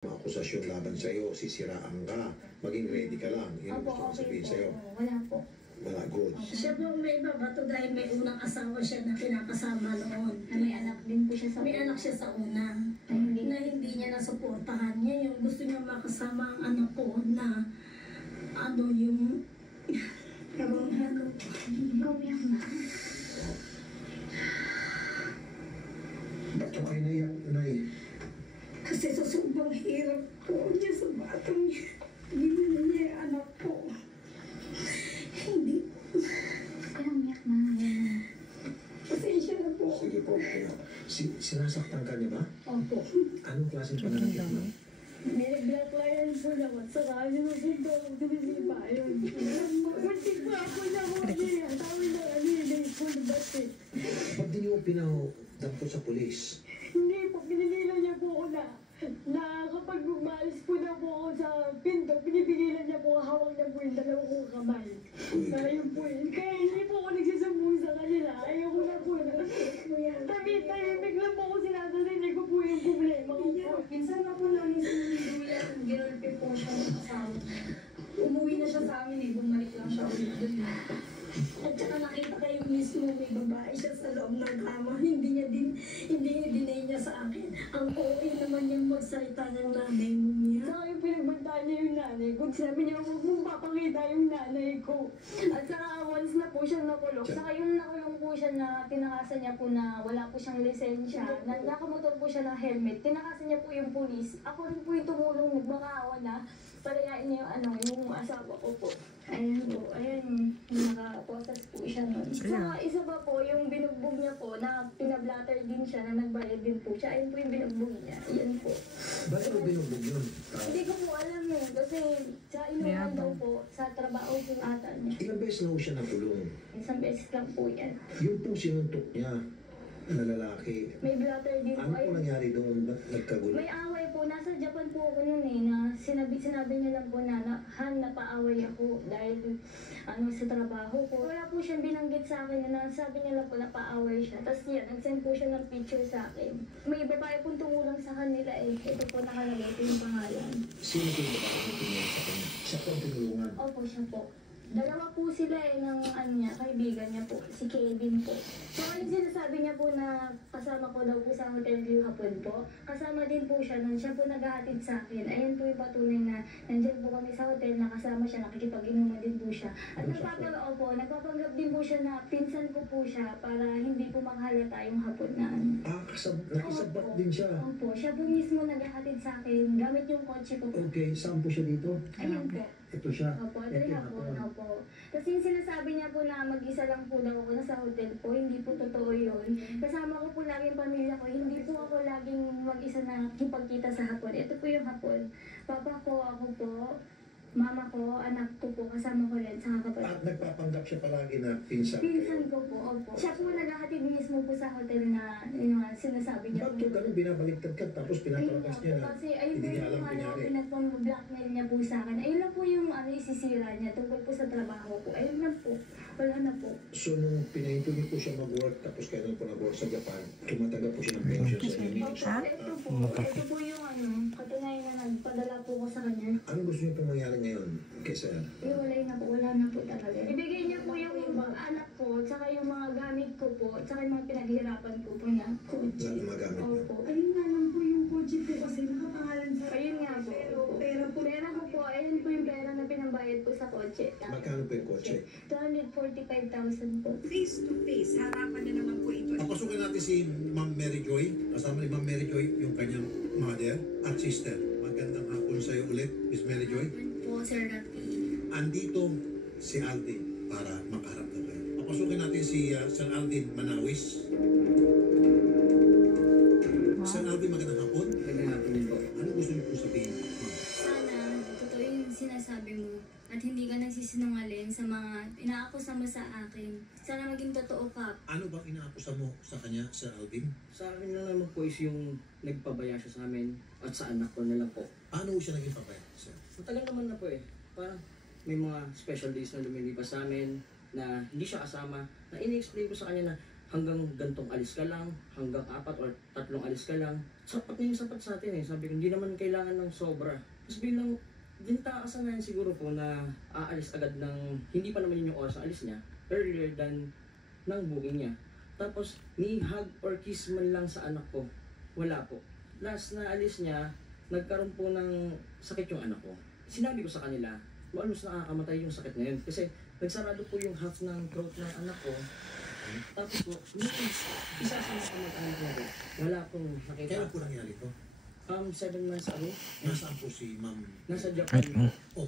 Mga akusasyon laban sa iyo, sisiraan ka, maging ready ka lang. Yun ang gusto kong sabihin sa iyo. Wala po. Wala, good. Siya po may babato dahil may unang asawa siya na kinakasama noon. May anak din po siya sa May anak siya sa una. Hindi. Na hindi niya nasuportahan niya. Yung gusto niya makasama ang anak ko na ano yung... Ikaw may ama. Ba't kayo naiyak, Nay? Kasi sa sobrang hirap ko niya sa batang niya. Ginala niya yung anak ko. Hindi. Kaya umiyak na. Pasensya na po. Sige po, kaya. Sinasaktan ka niya ba? Opo. Anong klaseng pananakit mo? Nilaglag lang po naman sa kanya ng sundo. Dinisipa yun. Muntik pa ako na ko niya. Tawin na kanina po na bati. Ba't di niyo pinadampot sa pulis? Hindi po, pinilila niya po ako na kapag umalis po na po ako sa pinto, pinipigilan niya po, hawak niya po yung dalawang kong kamay. Ayun po yun. Kaya hindi po ako nagsisambong sa kanila. Ayaw ko na po na. Tahimik lang po ako sinasarinig ko po yung problema ko po. Minsan na po namin sa Duya, ginulpi po siya ng asawa. Umuwi na siya sa amin eh, bumalik lang siya ulit doon. At saka nakita kayo mismo may babae siya sa loob ng kama. Hindi dinay niya sa akin. Ang okay naman niyang magsalita ng nanay mo niya. Sa akin pinagbantaan niya yung nanay ko. Sabi niya, huwag mong papakita yung nanay ko. At saka once na po siya nakulong. Saka yung nakulong po siya na tinakasan niya po na wala po siyang lisensya. Nakamotor po siya ng helmet. Tinakasan niya po yung pulis. Ako rin po yung tumulong, nagmakaawa na. Palayain niya yung asawa ko po. Ayun po, ayun, nakaposas po siya nun. Saka isa pa po, yung binugbog niya po, na pinablatter din siya, na nagbayad din po siya. Ayun po yung binugbog niya, ayun po. Bakit mo binugbog yun? Hindi ko po alam eh, kasi sa inuman daw po, sa trabaho po ata niya. Ilang beses na ho siya nakulong? Isang beses lang po yan. Yung pong sinuntok niya na lalaki, May blatter din po. ano po Ayun. nangyari doon? Ba't nagkagulo? May away po. Nasa Japan po ako noon eh, na sinabi niya lang po na napaaway ako dahil sa trabaho ko. Wala po siyang binanggit sa akin na sabi niya lang po napaaway siya. Tapos yan, nag-send po siya ng picture sa akin. May babae pong tumulong sa kanila eh. Ito po nakalagay, ito yung pangalan. Sino po yung babae na tumulong sa kanya? Siya po ang tinulungan. Opo, siya po. Dalawa po sila eh, ng kaibigan niya po, si Kevin po. So, yung sinasabi niya po na kasama ko daw po sa Hotel View hapon po, kasama din po siya nun, siya po naghahatid sa akin. Ayan po yung patunay na nandyan po kami sa hotel, nakasama siya, nakikipag-inuman din po siya. At nagpapanggap din po siya na pinsan ko po siya para hindi po makahalata yung hapon na ano. Nakisabat din siya. Opo, siya po mismo naghahatid sa akin, gamit yung kotse ko po. Okay, saan po siya dito? Ayun po. Ito siya. Opo, ito yung hapon, opo. Kasi yung sinasabi niya po na mag-isa lang po daw ako nasa hotel po, hindi po totoo yun. Kasama ko po lagi yung pamilya ko, hindi po ako laging mag-isa na kipagkita sa hapon. Ito po yung hapon. Papa ko, ako po, mama ko, anak ko po, kasama ko rin sa kapatid. At nagpapanggap siya palagi na pinsan Pinsan kayo. ko po, opo. Siya po naghahatid mismo po sa hotel na yung sinasabi niya Ba't yung ganun binabaliktad ka tapos pinapalakas niya na kasi ayun hindi po niya alam yung kunyari? pinag-blackmail niya po sa akin. Ayun lang po yung isisira niya tungkol po sa trabaho ko. Ayun lang po. Wala na po. So nung pinahinto niyo po siya mag-work tapos kaya nung po nag-work sa Japan, tumataga po siya ng pension sa inyo. Opo, ito po yung katunayan na nagpadala po ko sa kanya. Anong gusto niyo pong mangyari ngayon kay Sir? Iwalay na po, wala na po talaga. Ibigay niya po yung anak ko, tsaka yung mga gamit ko po, tsaka yung mga pinaghirapan ko po na kotse. Lahat ng mga gamit niyo? Opo. Ayun nga lang po yung kotse po kasi nakapangalan sa... Ayun nga po. Pero po, Pera ko po, ayun po yung pera na pinambayad po sa kotse. Magkano po yung kotse? 245,000 po. Face to face, harapan na naman po ito. Papasukin natin si Ma'am Mary Joy. Kasama ni Ma'am Mary Joy, yung kanyang mother at sister. Magandang hapon sa iyo ulit, Miss Mary Joy. Po, Sir Rafi. Andito si Alvin para makaharap na kayo. Papasukin natin si Sir Alvin Manawis. Sir Alvin, magandang hapon. Magandang hapon din po. Ano gusto niyo po sabihin, ma'am? Sana, totoo yung sinasabi mo at hindi ka nagsisinungaling sa mga inaakusa mo sa akin. Sana maging totoo ka. Ano bang inaakusa mo sa kanya, Sir Alvin? Sa akin lang naman po is yung nagpabaya siya sa amin at sa anak ko na lang po. Paano siya naging papaya, sir? Matagal naman na po eh. Parang may mga special days na lumilipas sa amin na hindi siya kasama. Na ini-explain ko sa kanya na hanggang gantong alis ka lang, hanggang 4 or 3 alis ka lang. Sapat na yung sapat sa atin eh. Sabi ko, hindi naman kailangan ng sobra. Tapos bilang dinitakasan siguro po na aalis agad ng, hindi pa naman yun yung oras ng alis niya, earlier than ng booking niya. Tapos, ni hug or kiss man lang sa anak ko, wala po. Last na alis niya, nagkaroon po ng sakit yung anak ko. Sinabi ko sa kanila, almost nakakamatay yung sakit na yun. Kasi nagsarado po yung half ng throat ng anak ko. Tapos po, isa sa mga kamag-anak niya po, wala pong nakita. Kailan po nangyari ito? 7 months ago, Nasaan po si ma'am? nasa Japan. Oh,